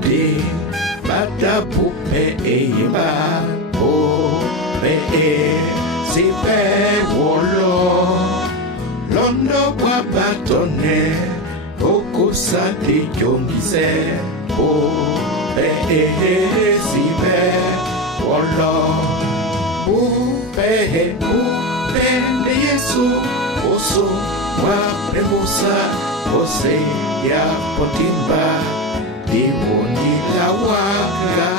bede bada pupe eba o be sipe wolo londo kwa batone okusa de jongise o be sipe wolo pupe de Yesu oso wa premusa ose ya potimba diwoni la waka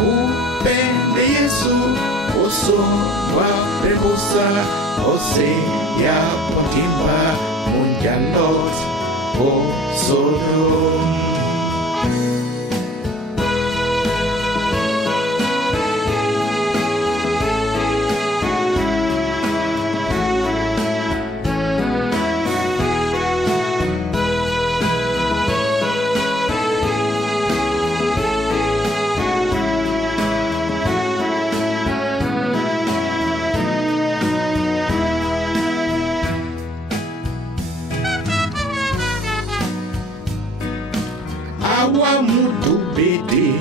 upende Yesu oso wa premusa ose ya potimba munjalot o Sodom. Awa mutu bede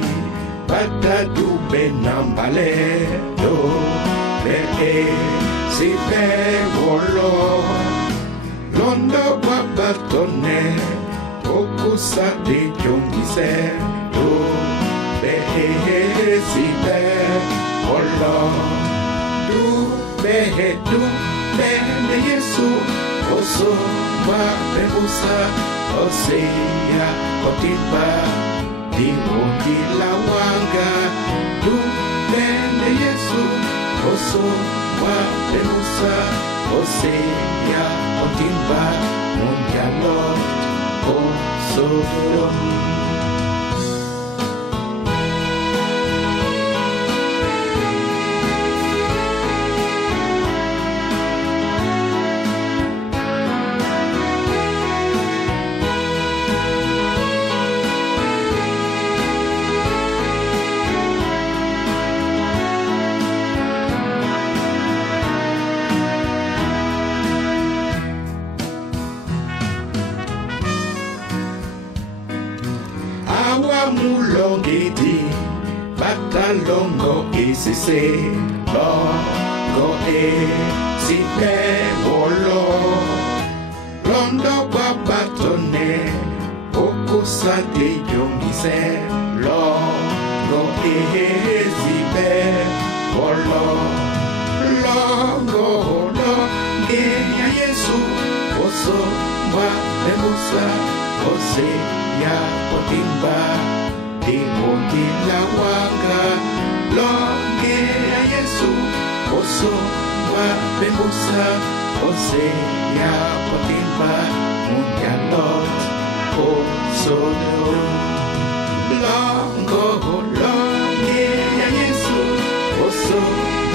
bata dube nambale do be sipe wolo londo babatone okusa de jongise do be sipe wolo du be de Yesu oso wa bebusa oseya kotiba diwoni la wanga du bende Yesu oso wa bebusa oseya kotiba munjalo o Sodom. Awa mulongeti batalongo isise longo sipe wolo londo babatone okusa de jongise longo sipe wolo longo ya Yesu oso wa bemusa ose ya potimba diwoni la wanga longe ya Yesu oso wa bemusa ose ya potimba munjalot o Sodom. Longe ya Yesu oso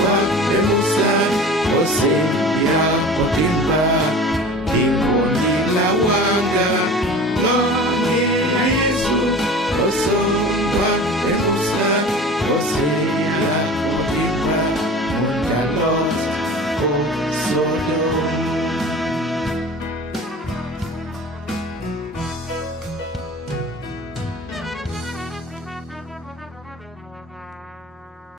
wa bemusa ose ya potimba diwoni la wanga longe ya Yesu oso wa bemusa ose ya potimba munjalot o Sodom.